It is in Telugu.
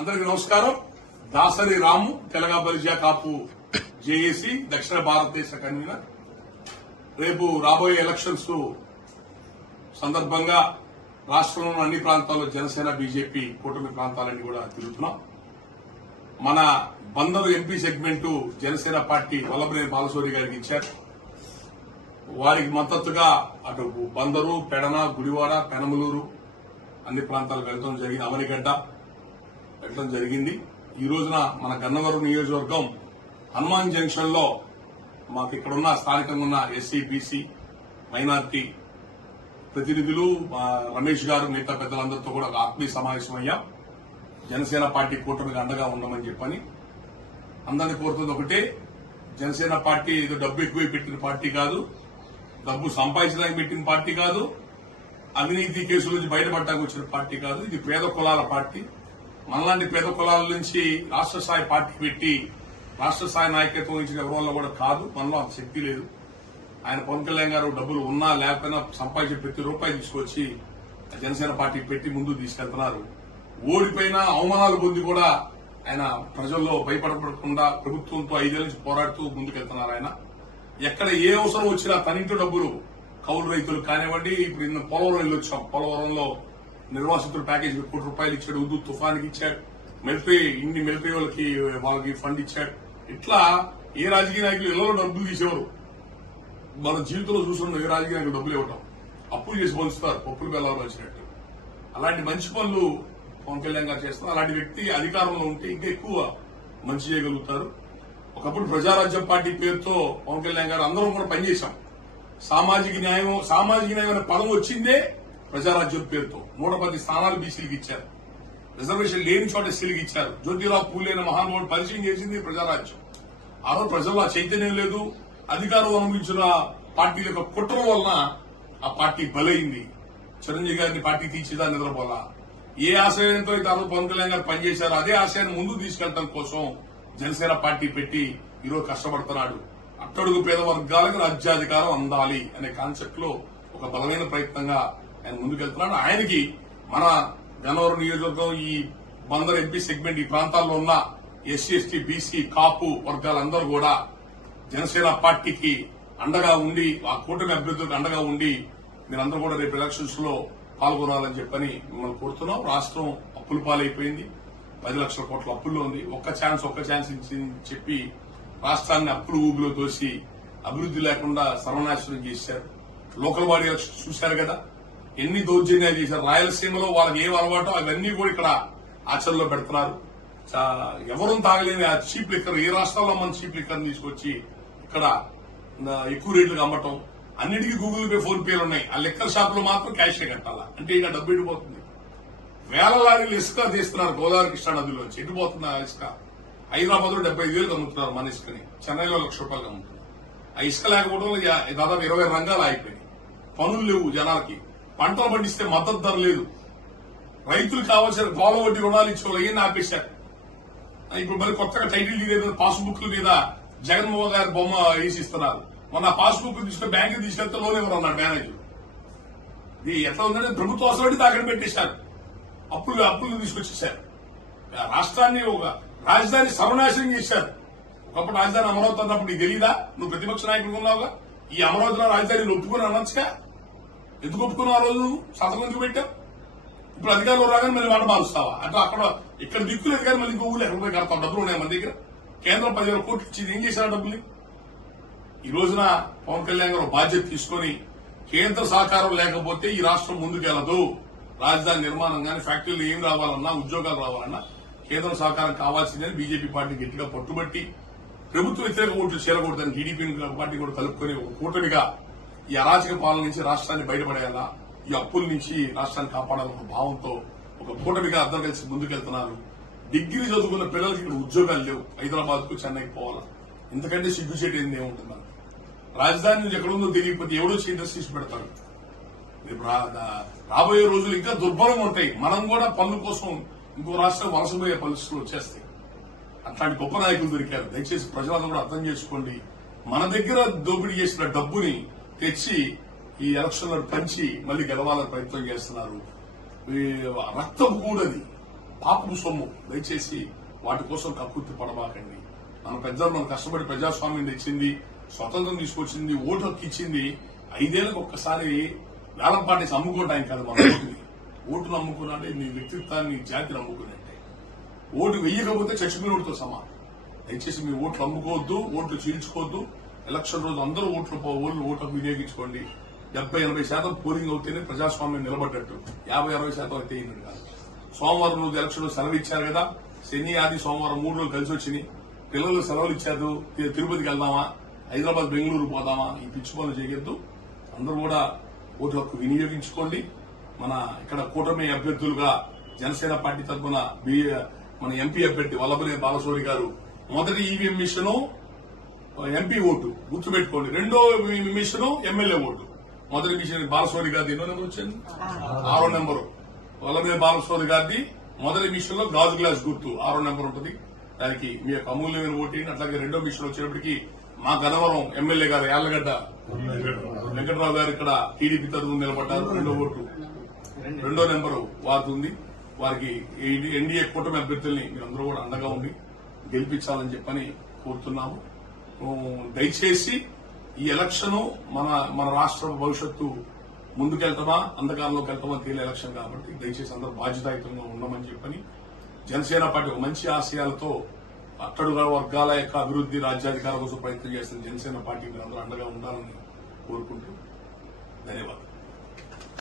అందరికీ నమస్కారం. దాసరి రాము తెలంగాణ కాపు జేఏసీ దక్షిణ భారతదేశ కన్వీనర్. రేపు రాబోయే ఎలక్షన్స్ సందర్భంగా రాష్ట్రంలోని అన్ని ప్రాంతాల్లో జనసేన బీజేపీ కూటమి ప్రాంతాలన్నీ కూడా తిరుగుతున్నాం. మన Bandar MP segment Janasena party Vallabhaneni Balashowry గారికి ఇచ్చారు. వారికి మద్దతుగా అటు బందరు, పెడన, గుడివాడ, పెనమలూరు అన్ని ప్రాంతాలకు వెళ్ళడం జరిగింది. అమరిగడ్డ వెళ్ళడం జరిగింది. ఈ రోజున మన గన్నవరం నియోజకవర్గం హనుమాన్ జంక్షన్ లో మాకు ఇక్కడున్న స్థానికంగా ఉన్న ఎస్సీ, బీసీ, మైనార్టీ ప్రతినిధులు, రమేష్ గారు, మిగతా పెద్దలందరితో కూడా ఒక ఆత్మీయ సమావేశం అయ్యాం. జనసేన పార్టీ కూటమికి అండగా ఉండమని చెప్పని అందరినీ కోరుతుంది ఒకటే, జనసేన పార్టీ ఏదో డబ్బు ఎక్కువ పెట్టిన పార్టీ కాదు, డబ్బు సంపాదించడానికి పెట్టిన పార్టీ కాదు, అవినీతి కేసుల నుంచి బయటపడడానికి వచ్చిన పార్టీ కాదు. ఇది పేద కులాల పార్టీ. మనలాంటి పేద కులాల నుంచి రాష్ట్ర స్థాయి పార్టీ పెట్టి రాష్ట్ర స్థాయి నాయకత్వం ఇచ్చిన ఎవరి కూడా కాదు. మనలో అంత శక్తి లేదు. ఆయన పవన్ కళ్యాణ్ గారు డబ్బులు ఉన్నా లేకపోయినా సంపాదించిన ప్రతి రూపాయి తీసుకొచ్చి జనసేన పార్టీ పెట్టి ముందుకు తీసుకెళ్తున్నారు. ఓడిపోయినా అవమానాలు పొంది కూడా ఆయన ప్రజల్లో భయపడకుండా ప్రభుత్వంతో 5 ఏళ్ల నుంచి పోరాడుతూ ముందుకెళ్తున్నారు. ఆయన ఎక్కడ ఏ అవసరం వచ్చినా తనింటి డబ్బులు కౌలు రైతులు కానివ్వండి. ఇప్పుడు నిన్న పోలవరం వెళ్ళొచ్చాం. పోలవరంలో నిర్వాసితుల ప్యాకేజ్ ₹1 ఇచ్చాడు. ఉద్దు తుఫానికి ఇచ్చాడు. మిలిటరీ వాళ్ళకి ఫండ్ ఇచ్చాడు. ఇట్లా ఏ రాజకీయ నాయకులు ఇళ్లలో డబ్బులు తీసేవారు మన జీవితంలో చూసుకున్న ఏ రాజకీయ నాయకులు డబ్బులు ఇవ్వటం, అప్పులు చేసి పంచుతారు, పప్పులు బెల్లాలు పంచినట్టు. అలాంటి మంచి పనులు పవన్ కళ్యాణ్ గారు చేస్తారు. అలాంటి వ్యక్తి అధికారంలో ఉంటే ఇంకా ఎక్కువ మంచి చేయగలుగుతారు. ఒకప్పుడు ప్రజారాజ్యం పార్టీ పేరుతో పవన్ కళ్యాణ్ గారు అందరం కూడా పనిచేశాం. సామాజిక న్యాయం అనే పదం వచ్చిందే ప్రజారాజ్యం పేరుతో. 110 స్థానాలు బీసీలకు ఇచ్చారు. రిజర్వేషన్ లేని చోట ఎస్సీలకు ఇచ్చారు. జ్యోతిరావు పూలే అనే మహానుభావుడు పరిచయం చేసింది ప్రజారాజ్యం. ఆ రోజు ప్రజల్లో ఆ చైతన్యం లేదు. అధికారం అనుభవించిన పార్టీల యొక్క కుట్ర వలన ఆ పార్టీ బలైంది. చిరంజీవి గారిని పార్టీ తీర్చిదా నిద్రపోలా. ఏ ఆశయంతో అయితే ఆ రోజు పవన్ కళ్యాణ్ గారు పనిచేశారో అదే ఆశయాన్ని ముందుకు తీసుకెళ్లడం కోసం జనసేన పార్టీ పెట్టి ఈరోజు కష్టపడుతున్నాడు. అట్టడుగు పేద వర్గాలకు రాజ్యాధికారం అందాలి అనే కాన్సెప్ట్ లో ఒక బలమైన ప్రయత్నంగా ఆయన ముందుకెళ్తున్నాడు. ఆయనకి మన గన్నవరం నియోజకవర్గం, ఈ బందర్ ఎంపీ సెగ్మెంట్, ఈ ప్రాంతాల్లో ఉన్న ఎస్సీ, ఎస్టీ, బీసీ, కాపు వర్గాలందరూ కూడా జనసేన పార్టీకి అండగా ఉండి, ఆ కూటమి అభ్యర్థులకు అండగా ఉండి మీరందరూ కూడా రేపు ఎలక్షన్స్ లో పాల్గొనాలని చెప్పని మిమ్మల్ని కోరుతున్నాం. రాష్ట్రం అప్పుల పాలైపోయింది. 10 లక్షల కోట్ల అప్పుల్లో ఉంది. ఒక్క ఛాన్స్ చెప్పి రాష్ట్రాన్ని అప్పులు ఊబిలో తోసి అభివృద్ది లేకుండా సర్వనాశనం చేశారు. లోకల్ బాడీ ఎలక్షన్స్ చూశారు కదా, ఎన్ని దౌర్జన్యాలు చేశారు. రాయలసీమలో వాళ్ళకి ఏం అలవాటో అవన్నీ కూడా ఇక్కడ ఆచరణలో పెడుతున్నారు. ఎవరూ తాగలేని ఆ చీప్ లిక్కర్, ఏ రాష్ట్రాల్లో మన చీప్ లిక్కర్ తీసుకొచ్చి ఇక్కడ ఎక్కువ రేట్లకు అమ్మటం. అన్నిటికీ గూగుల్ పే, ఫోన్ పేలు ఉన్నాయి. ఆ లిక్కర్ షాప్ లో మాత్రం క్యాషే కట్టాలా. అంటే ఇక డబ్బు ఎడిపోతుంది. వేల లారీలు ఇసుక తీస్తున్నారు గోదావరి, కృష్ణా నదిలోంచి. ఎడిపోతుంది ఆ ఇసుక. హైదరాబాద్ లో 75,000 అమ్ముతున్నారు మన ఇసుకని. చెన్నైలో ₹1,00,000 అమ్ముతున్నారు. ఆ ఇసుక లేకపోవడం దాదాపు 20 రంగాలు అయిపోయినాయి. పనులు లేవు జనాలకి. పంటలు పండిస్తే మద్దతు ధర లేదు. రైతులు కావాల్సిన పాల వడ్డీ రుణాలు ఇచ్చేవాళ్ళు అవన్నీ ఆపేశారు. ఇప్పుడు మరి కొత్తగా టైటిల్ డీడ్ పాస్బుక్ల మీద జగన్మోహన్ గారి బొమ్మ వేసిస్తున్నారు. మొన్న పాస్బుక్ తీసుకుని బ్యాంకు తీసుకెళ్తే లోన్ ఎవరు అన్నాడు మేనేజర్. ఇది ఎట్లా ఉందంటే ప్రభుత్వ అవసరం తాకడ పెట్టేశారు. అప్పులు తీసుకొచ్చేశారు. రాష్ట్రాన్ని ఒక రాజధాని సర్వనాశనం చేశారు. ఒకప్పుడు రాజధాని అమరావతి అన్నప్పుడు నీకు తెలీదా? నువ్వు ప్రతిపక్ష నాయకుడు ఉన్నావుగా. ఈ అమరావతిలో రాజధానిని ఒప్పుకుని అనొచ్చుగా. ఎందుకు ఒప్పుకున్నావు? ఆ రోజు సంతకం ఎందుకు పెట్టావు? ఇప్పుడు అధికారులు రాగానే మళ్ళీ మాట మారుస్తావా? అంటే ఇక్కడ దిక్కులేదు కానీ మళ్ళీ ఇంకో ఊళ్ళో ఎక్కడ పోయి కడతావు? డబ్బులు ఉన్నాయి మన దగ్గర. కేంద్రం 10,000 కోట్లు ఇచ్చింది. ఏం చేశారు డబ్బుల్ని? ఈ రోజున పవన్ కళ్యాణ్ గారు బాధ్యత తీసుకుని కేంద్ర సహకారం లేకపోతే ఈ రాష్ట్రం ముందుకెళ్లదు. రాజధాని నిర్మాణం కానీ, ఫ్యాక్టరీలు ఏం రావాలన్నా, ఉద్యోగాలు రావాలన్నా కేంద్ర సహకారం కావాల్సిందని బీజేపీ పార్టీ గట్టిగా పట్టుబట్టి ప్రభుత్వ వ్యతిరేక ఓట్లు చేరకూడదని టీడీపీ పార్టీ కూడా కలుపుకొని ఒక కూటమిగా ఈ అరాచక పాలన నుంచి రాష్ట్రాన్ని బయటపడేయాలా, ఈ అప్పుల నుంచి రాష్ట్రాన్ని కాపాడాలన్న భావంతో ఒక కూటమిగా అందరూ కలిసి ముందుకెళ్తున్నారు. డిగ్రీ చదువుకున్న పిల్లలకి ఇక్కడ ఉద్యోగాలు లేవు. హైదరాబాద్ కు, చెన్నైకి పోవాలా. ఇంతకంటే సిగ్గుచేటు ఏముంటుంది? రాజధాని నుంచి ఎక్కడుందో తెలియకపోతే ఎవడో ఇండస్ట్రీస్ పెడతారు. రాబోయే రోజులు ఇంకా దుర్భరంగా ఉంటాయి. మనం కూడా పనుల కోసం ఇంకో రాష్ట్రం వలసపోయే పరిస్థితులు వచ్చేస్తాయి. అట్లాంటి గొప్ప నాయకులు దొరికారు. దయచేసి ప్రజలందరూ కూడా అర్థం చేసుకోండి. మన దగ్గర దోపిడీ చేసిన డబ్బుని తెచ్చి ఈ ఎలక్షన్లను పంచి మళ్లీ గెలవాలని ప్రయత్నం చేస్తున్నారు. రక్తం కూడది పాపపు సొమ్ము. దయచేసి వాటి కోసం కక్కుర్తి పడబాకండి. మన పెద్దలు మన కష్టపడి ప్రజాస్వామ్యం తెచ్చింది, స్వతంత్రం తీసుకొచ్చింది, ఓటు హక్కు ఇచ్చింది. 5 ఏళ్లకు ఒక్కసారి వేలం పాటేసి అమ్ముకోవడానికి కాదు మన ఓటుని. ఓటును అమ్ముకున్నాడే నీ వ్యక్తిత్వాన్ని, జాతిని అమ్ముకున్నట్టే. ఓటు వెయ్యకపోతే చచ్చిపోయినోడితో సమానం. దయచేసి మీ ఓట్లు అమ్ముకోవద్దు, ఓట్లు చీల్చుకోవద్దు. ఎలక్షన్ రోజు అందరూ ఓటు హక్కు వినియోగించుకోండి. 70-80% పోలింగ్ అవుతేనే ప్రజాస్వామ్యం నిలబడ్డట్టు. 50-60% అయితే అయినట్టు కాదు. సోమవారం రోజు ఎలక్షన్ సెలవు ఇచ్చారు కదా, శని ఆది సోమవారం 3 రోజులు కలిసి వచ్చినాయి. పిల్లలు సెలవులు ఇచ్చారు, తిరుపతికి వెళ్దామా, హైదరాబాద్ బెంగళూరు పోదామా, ఈ పిచ్చి పనులు చేయొద్దు. అందరూ కూడా ఓటు హక్కు వినియోగించుకోండి. మన ఇక్కడ కూటమి అభ్యర్థులుగా జనసేన పార్టీ తరఫున మన ఎంపీ అభ్యర్థి వల్లభనేని బాలశౌరి గారు మొదటి ఈవీఎం మిషన్ ఎంపీ ఓటు గుర్తుపెట్టుకోండి. రెండో మిషన్ ఎమ్మెల్యే ఓటు. మొదటి మిషన్ బాలశౌరి గారిది ఎన్నో నెంబర్ వచ్చింది? 6వ నెంబరు. వల్లభనేని బాలశౌరి గారిది మొదటి మిషన్ లో గాజు గ్లాస్ గుర్తు 6వ నెంబర్ ఉంటుంది. దానికి మీ యొక్క అమూల్యమైన ఓటు. అట్లాగే రెండో మిషన్ వచ్చేటప్పటికి మా గన్నవరం ఎమ్మెల్యే గారు యాళ్లగడ్డ వెంకటరావు గారు ఇక్కడ టీడీపీ తరఫున నిలబడ్డారు. రెండో నెంబరు వారికి ఉంది. వారికి ఎన్డీఏ కూటమి అభ్యర్థుల్ని మీరందరూ కూడా అండగా ఉండి గెలిపించాలని చెప్పని కోరుతున్నాము. దయచేసి ఈ ఎలక్షన్ మన రాష్ట్ర భవిష్యత్తు ముందుకెళ్తామా అంధకారంలోకి వెళ్తామా తేలే ఎలక్షన్ కాబట్టి దయచేసి అందరూ బాధ్యతాయుతంగా ఉండమని చెప్పని జనసేన పార్టీ ఒక మంచి ఆశయాలతో అట్టడుగు వర్గాల యొక్క అభివృద్ది, రాజ్యాధికారం కోసం ప్రయత్నం చేస్తున్న జనసేన పార్టీ మీరు అందరూ అండగా ఉండాలని కోరుకుంటూ ధన్యవాదాలు.